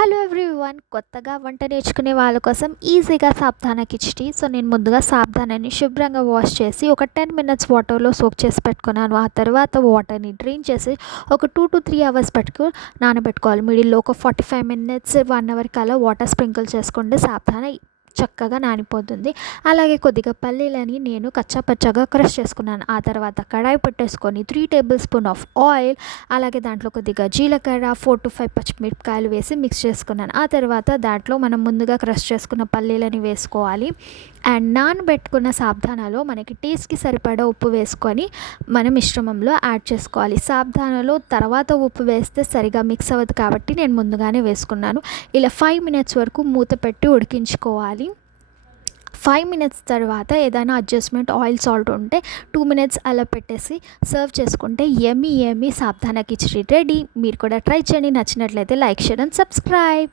Hello everyone, కొత్తగా వంట నేర్చుకునే వాళ్ళ కోసం ఈజీగా సాబ్దానా కిచిడి. సో నేను ముందుగా సాబ్దానాన్ని శుభ్రంగా వాష్ చేసి ఒక 10 మినిట్స్ వాటర్లో సోక్ చేసి పెట్టుకున్నాను. ఆ తర్వాత వాటర్ని డ్రైన్ చేసి ఒక 2 to 3 అవర్స్ నానబెట్టుకోవాలి. మిడిల్లో ఒక 45 మినిట్స్ 1 అవర్ కల్లా వాటర్ స్ప్రింకిల్ చేసుకోండి. సాబ్దానా చక్కగా నానిపోతుంది. అలాగే కొద్దిగా పల్లీలని నేను కచ్చాపచ్చాగా క్రష్ చేసుకున్నాను. ఆ తర్వాత కడాయి పెట్టేసుకొని 3 టేబుల్ స్పూన్ ఆఫ్ ఆయిల్, అలాగే దాంట్లో కొద్దిగా జీలకర్ర, 4 to 5 పచ్చిమిరపకాయలు వేసి మిక్స్ చేసుకున్నాను. ఆ తర్వాత దాంట్లో మనం ముందుగా క్రష్ చేసుకున్న పల్లీలని వేసుకోవాలి. అండ్ నానబెట్టుకున్న సాబ్దానాలో మనకి టేస్ట్కి సరిపడా ఉప్పు వేసుకొని మన మిశ్రమంలో యాడ్ చేసుకోవాలి. సాబ్దానాలో తర్వాత ఉప్పు వేస్తే సరిగా మిక్స్ అవ్వదు కాబట్టి నేను ముందుగానే వేసుకున్నాను. ఇలా 5 మినిట్స్ వరకు మూత పెట్టి ఉడికించుకోవాలి. 5 మినిట్స్ తర్వాత ఏదైనా అడ్జస్ట్మెంట్ ఆయిల్ సాల్ట్ ఉంటే 2 మినిట్స్ అలా పెట్టేసి సర్వ్ చేసుకుంటే యమ్మీ యమ్మీ సాబ్దానా కిచిడి రెడీ. మీరు కూడా ట్రై చేయండి. నచ్చినట్లయితే లైక్, షేర్ అండ్ సబ్స్క్రైబ్.